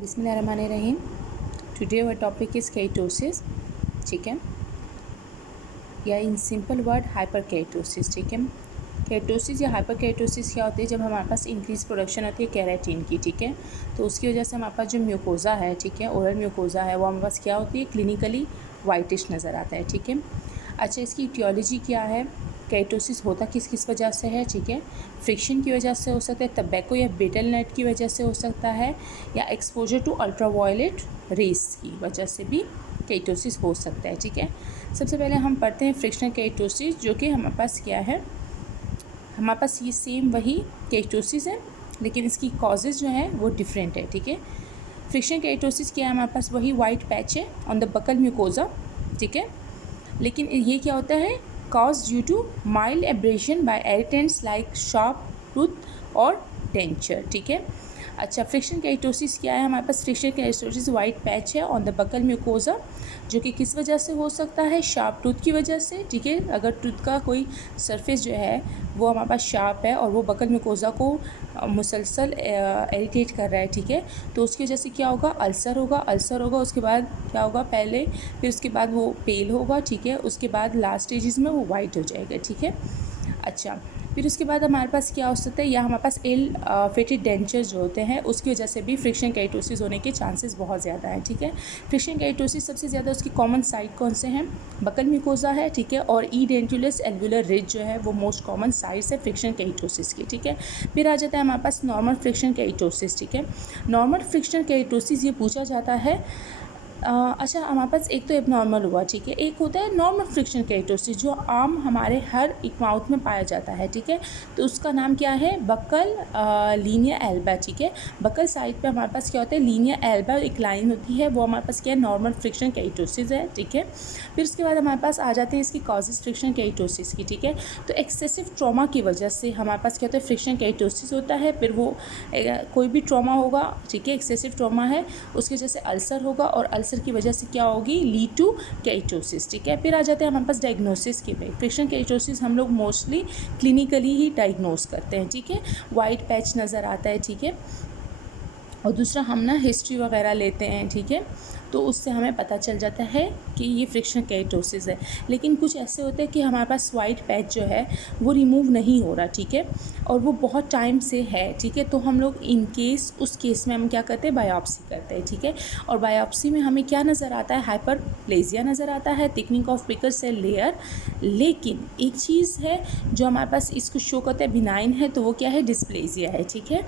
बिस्मिल्लाहिर्रहमानिर्रहीम। Today our topic is ketosis, ठीक है, या in simple word hyper ketosis, ठीक है। केटोसिस या हाइपर केटोसिस क्या होती है? जब हमारे पास इंक्रीज प्रोडक्शन होती है केराटिन की, ठीक है, तो उसकी वजह से हमारे पास जो म्यूकोज़ा है, ठीक है, ओरल म्यूकोज़ा है, वो हमारे पास क्या होती है? क्लिनिकली वाइटिश नज़र आता है, ठीक है। अच्छा, इसकी इटियोलॉजी क्या है? केटोसिस होता किस वजह से है? ठीक है, फ्रिक्शन की वजह से हो सकता है, टबैको या बीटल नट की वजह से हो सकता है, या एक्सपोजर टू अल्ट्रावायलेट रेस की वजह से भी केटोसिस हो सकता है, ठीक है। सबसे पहले हम पढ़ते हैं फ्रिक्शनल केटोसिस, जो कि हमारे पास क्या है? हमारे पास ये सेम वही केटोसिस है, लेकिन इसकी कॉजेज़ जो हैं वो डिफरेंट है, ठीक है। फ्रिक्शनल केटोसिस क्या है? हमारे पास वही वाइट पैच है ऑन द बकल म्यूकोजा, ठीक है, लेकिन ये क्या होता है? Cause due to mild abrasion by irritants like sharp tooth और डेंचर, ठीक है। अच्छा, फ्रिक्शन केटोसिस क्या है? हमारे पास फ्रिक्शन केटोसिस वाइट पैच है ऑन द बकल म्यूकोजा, जो कि किस वजह से हो सकता है? शार्प टूथ की वजह से, ठीक है। अगर टूथ का कोई सरफेस जो है वो हमारे पास शार्प है और वो बकल म्यूकोजा को मुसलसल इरिटेट कर रहा है, ठीक है, तो उसकी वजह से क्या होगा? अल्सर होगा, उसके बाद क्या होगा? पहले फिर उसके बाद वो पेल होगा, ठीक है, उसके बाद लास्ट स्टेजेस में वो वाइट हो जाएगा, ठीक है। अच्छा, फिर उसके बाद हमारे पास क्या हो सकता है? या हमारे पास इल फेटेड डेंचर जो होते हैं उसकी वजह से भी फ्रिक्शन केटोसिस होने के चांसेस बहुत ज़्यादा हैं, ठीक है। फ्रिक्शन केटोसिस सबसे ज़्यादा उसकी कॉमन साइट कौन से हैं? बकल म्यूकोजा है, ठीक है, और ई डेंटुलस एल्वुलर रिज जो है वो मोस्ट कॉमन साइट्स है फ्रिक्शन केटोसिस की, ठीक है। फिर आ जाता है हमारे पास नॉर्मल फ्रिक्शन केटोसिस, ठीक है। नॉर्मल फ्रिक्शन केटोसिस ये पूछा जाता है अच्छा, हमारे पास एक तो एबनॉर्मल हुआ, ठीक है, एक होता है नॉर्मल फ्रिक्शन केटोसिस जो आम हमारे हर एक माउथ में पाया जाता है, ठीक है, तो उसका नाम क्या है? बकल लीनिया एल्बा, ठीक है। बकल साइड पे हमारे पास क्या होता है? लीनिया एल्बा एक लाइन होती है, वो हमारे पास क्या है? नॉर्मल फ्रिक्शन केटोसिस है, ठीक है। फिर उसके बाद हमारे पास आ जाते हैं इसकी कॉजेज फ्रिक्शन केटोसिस की, ठीक है। तो एक्सेसिव ट्रॉमा की वजह से हमारे पास क्या होता है? फ्रिक्शन केटोसिस होता है। फिर वो कोई भी ट्रॉमा होगा, ठीक है, एक्सेसिव ट्रॉमा है, उसकी वजह से अल्सर होगा और अल्सर की वजह से क्या होगी? लीड टू केटोसिस, ठीक है। फिर आ जाते हैं हमारे पास डायग्नोसिस के में। फ्रिक्शन केटोसिस हम लोग मोस्टली क्लिनिकली ही डायग्नोस करते हैं, ठीक है। वाइट पैच नज़र आता है, ठीक है, और दूसरा हम ना हिस्ट्री वगैरह लेते हैं, ठीक है, तो उससे हमें पता चल जाता है कि ये फ्रिक्शन केटोसिस है। लेकिन कुछ ऐसे होते हैं कि हमारे पास वाइट पैच जो है वो रिमूव नहीं हो रहा, ठीक है, और वो बहुत टाइम से है, ठीक है, तो हम लोग इन केस उस केस में हम क्या करते हैं? बायोप्सी करते हैं, ठीक है, और बायोप्सी में हमें क्या नज़र आता है? हाइपरप्लेजिया नज़र आता है, thickening of prickle cell layer. लेकिन एक चीज़ है जो हमारे पास इसको शो करता है बिनाइन है, तो वो क्या है? डिस्प्लेजिया है, ठीक है।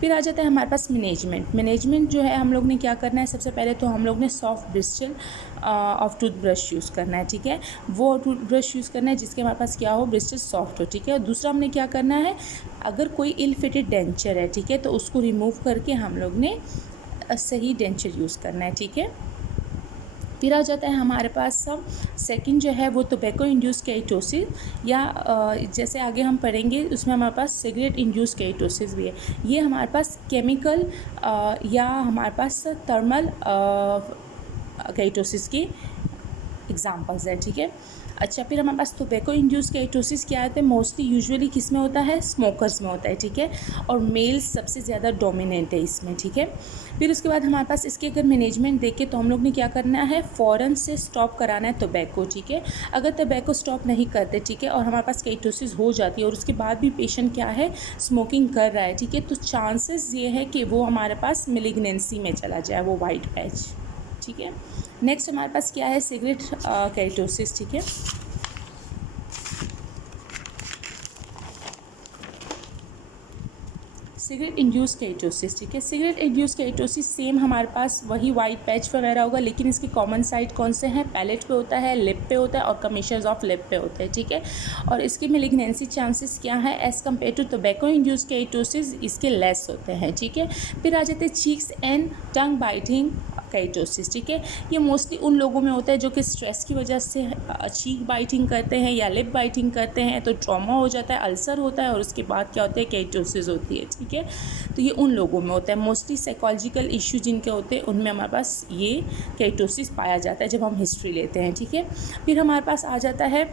फिर आ जाता है हमारे पास मैनेजमेंट जो है हम लोग ने क्या करना है? सबसे पहले तो हम लोग ने soft Bristol of tooth brush use करना है, ठीक है, वो टूथ ब्रश यूज़ करना है जिसके हमारे पास क्या हो? ब्रिस्टल सॉफ्ट हो, ठीक है। और दूसरा हमने क्या करना है? अगर कोई इल फिटेड डेंचर है, ठीक है, तो उसको रिमूव करके हम लोग ने सही डेंचर यूज़ करना है, ठीक है। फिर आ जाता है हमारे पास सब सेकंड जो है वो टोबैको इंड्यूस केटोसिस, या जैसे आगे हम पढ़ेंगे उसमें हमारे पास सिगरेट इंड्यूस केटोसिस भी है। ये हमारे पास केमिकल या हमारे पास थर्मल केटोसिस की एग्जांपल्स है, ठीक है। अच्छा, फिर हमारे पास टोबैको इंड्यूस केटोसिस क्या होता है? मोस्टली यूजुअली किस में होता है? स्मोकर्स में होता है, ठीक है, और मेल्स सबसे ज़्यादा डोमिनेंट है इसमें, ठीक है। फिर उसके बाद हमारे पास इसके अगर मैनेजमेंट देखें तो हम लोग ने क्या करना है? फ़ौरन से स्टॉप कराना है टोबैको, ठीक है। अगर टोबैको स्टॉप नहीं करते, ठीक है, और हमारे पास केटोसिस हो जाती है और उसके बाद भी पेशेंट क्या है? स्मोकिंग कर रहा है, ठीक है, तो चांसेस ये है कि वो हमारे पास मेलिग्नेंसी में चला जाए, वो वाइट पैच, ठीक है। नेक्स्ट हमारे पास क्या है? सिगरेट केटोसिस, ठीक है। सिगरेट इंड्यूस केटोसिस, ठीक है। सिगरेट इंड्यूस केटोसिस सेम हमारे पास वही वाइट पैच वगैरह होगा, लेकिन इसकी कॉमन साइट कौन से हैं? पैलेट पे होता है, लिप पे होता है और कमीशंस ऑफ लिप पे होते हैं, ठीक है। और इसकी मेलिग्नेंसी चांसेस क्या है? As compare to tobacco induce ketosis इसके लेस होते हैं, ठीक है। फिर आ जाते हैं cheeks and tongue biting ketosis, ठीक है। ये मोस्टली उन लोगों में होता है जो कि स्ट्रेस की वजह से चीक बाइटिंग करते हैं या लिप बाइटिंग करते हैं, तो ट्रॉमा हो जाता है, अल्सर होता है और उसके बाद क्या होता है? केटोसिस होती है, ठीक है। तो ये उन लोगों में होता है। मोस्टली साइकोलॉजिकल इशू जिनके होते हैं उनमें हमारे पास ये केटोसिस पाया जाता है जब हम हिस्ट्री लेते हैं, ठीक है। फिर हमारे पास आ जाता है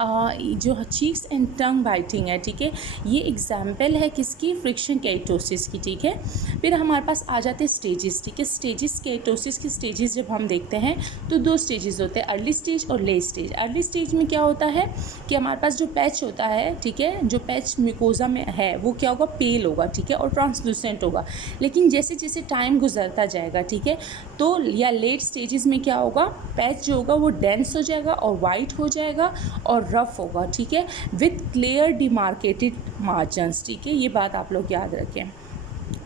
जो चीक्स एंड टंग बाइटिंग है, ठीक है, ये एग्जाम्पल है किसकी, फ्रिक्शन केटोसिस की, ठीक है। फिर हमारे पास आ जाते हैं स्टेजेस, ठीक है। स्टेजेस केटोसिस की स्टेजेस जब हम देखते हैं तो 2 स्टेजेस होते हैं, अर्ली स्टेज और लेट स्टेज। अर्ली स्टेज में क्या होता है कि हमारे पास जो पैच होता है, ठीक है, जो पैच म्यूकोजा में है वो क्या होगा, पेल होगा, ठीक है, और ट्रांसलूसेंट होगा। लेकिन जैसे जैसे टाइम गुजरता जाएगा, ठीक है, तो या लेट स्टेजेस में क्या होगा, पैच जो होगा वो डेंस हो जाएगा और वाइट हो जाएगा और रफ होगा, ठीक है, विथ क्लियर डिमार्केटेड मार्जिन्स, ठीक है। ये बात आप लोग याद रखें।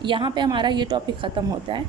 यहाँ पे हमारा ये टॉपिक ख़त्म होता है।